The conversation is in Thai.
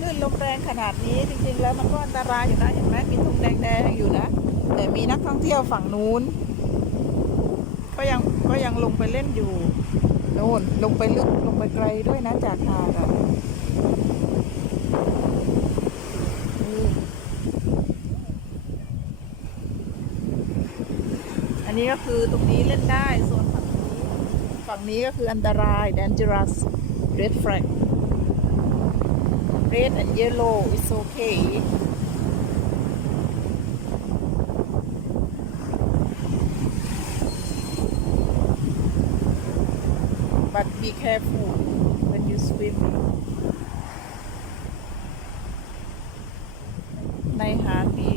คลื่นลมแรงขนาดนี้จริงๆแล้วมันก็อันตรายอยู่นะเห็นไหมมีธงแดงๆอยู่นะแต่มีนักท่องเที่ยวฝั่งนู้นก็ยังลงไปเล่นอยู่โน่นลงไปลึกลงไปไกลด้วยนะจากหาดอ่ะนี่อันนี้ก็คือตรงนี้เล่นได้โซนฝั่งนี้ก็คืออันตราย dangerous red flag red and yellow is okay but be careful when you swim ในหาดมี